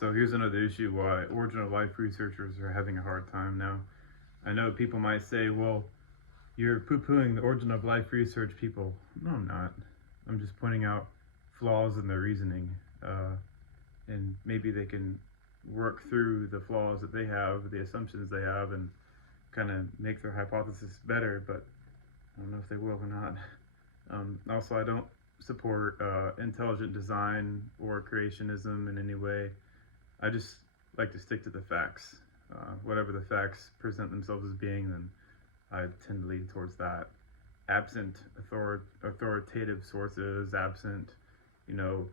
So here's another issue why origin of life researchers are having a hard time now. I know people might say, well, you're poo-pooing the origin of life research people. No, I'm not. I'm just pointing out flaws in their reasoning. And maybe they can work through the flaws that they have, the assumptions they have, and kind of make their hypothesis better, but I don't know if they will or not. Also, I don't support intelligent design or creationism in any way. I just like to stick to the facts. Whatever the facts present themselves as being, then I tend to lean towards that. Absent authoritative sources, absent,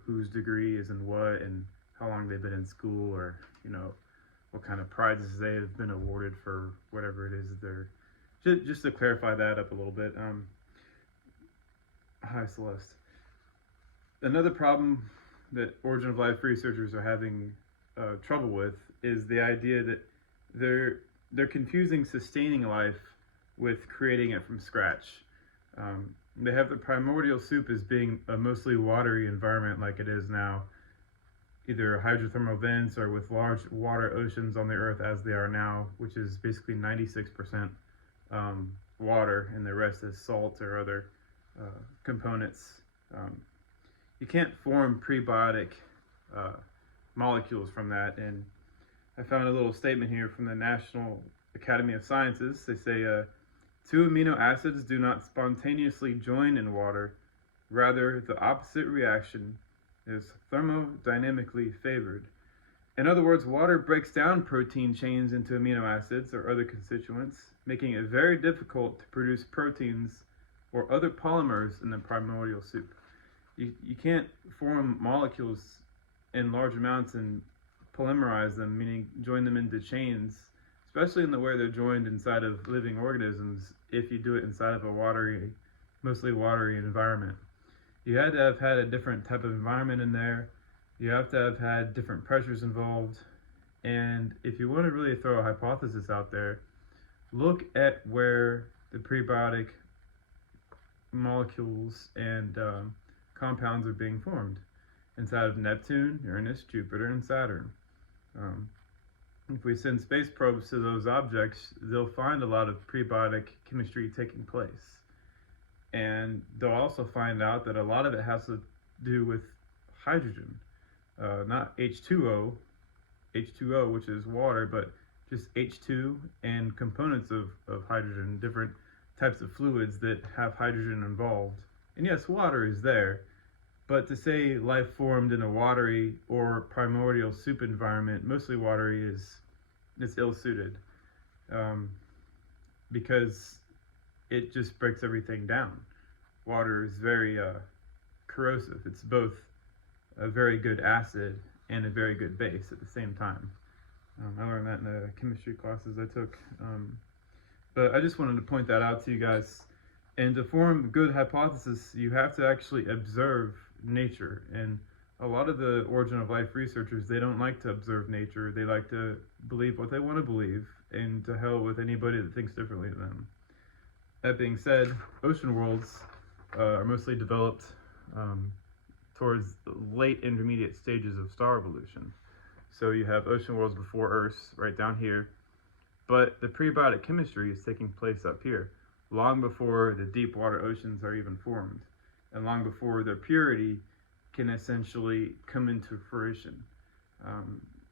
whose degree is in what and how long they've been in school, or, what kind of prizes they have been awarded for whatever it is that they're. Just to clarify that up a little bit. Hi, Celeste. Another problem that origin of life researchers are having trouble with is the idea that they're confusing sustaining life with creating it from scratch. They have the primordial soup as being a mostly watery environment like it is now, either hydrothermal vents or with large water oceans on the earth as they are now, which is basically 96% water and the rest is salt or other components. You can't form prebiotic molecules from that, and I found a little statement here from the National Academy of Sciences. They say two amino acids do not spontaneously join in water, rather the opposite reaction is thermodynamically favored. In other words, water breaks down protein chains into amino acids or other constituents, making it very difficult to produce proteins or other polymers in the primordial soup. You can't form molecules in large amounts and polymerize them, meaning join them into chains, especially in the way they're joined inside of living organisms, if you do it inside of a mostly watery environment. You had to have had a different type of environment in there. You have to have had different pressures involved. And if you want to really throw a hypothesis out there, look at where the prebiotic molecules and compounds are being formed inside of Neptune, Uranus, Jupiter, and Saturn. If we send space probes to those objects, they'll find a lot of prebiotic chemistry taking place. And they'll also find out that a lot of it has to do with hydrogen, not H2O, which is water, but just H2 and components of hydrogen, different types of fluids that have hydrogen involved. And yes, water is there, but to say life formed in a watery or primordial soup environment, mostly watery, is ill-suited, because it just breaks everything down. Water is very corrosive. It's both a very good acid and a very good base at the same time. I learned that in the chemistry classes I took. But I just wanted to point that out to you guys. And to form a good hypothesis, you have to actually observe nature. And a lot of the origin of life researchers, they don't like to observe nature. They like to believe what they want to believe, and to hell with anybody that thinks differently than them. That being said, ocean worlds are mostly developed towards the late intermediate stages of star evolution. So you have ocean worlds before Earth right down here, but the prebiotic chemistry is taking place up here, long before the deep water oceans are even formed, and long before their purity can essentially come into fruition.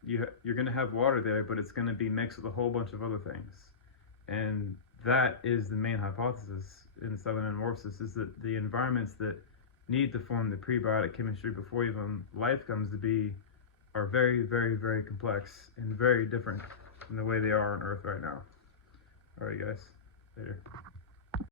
You're going to have water there, but it's going to be mixed with a whole bunch of other things. And that is the main hypothesis in southern metamorphosis, is that the environments that need to form the prebiotic chemistry before even life comes to be are very, very, very complex and very different from the way they are on Earth right now. All right, guys. Later.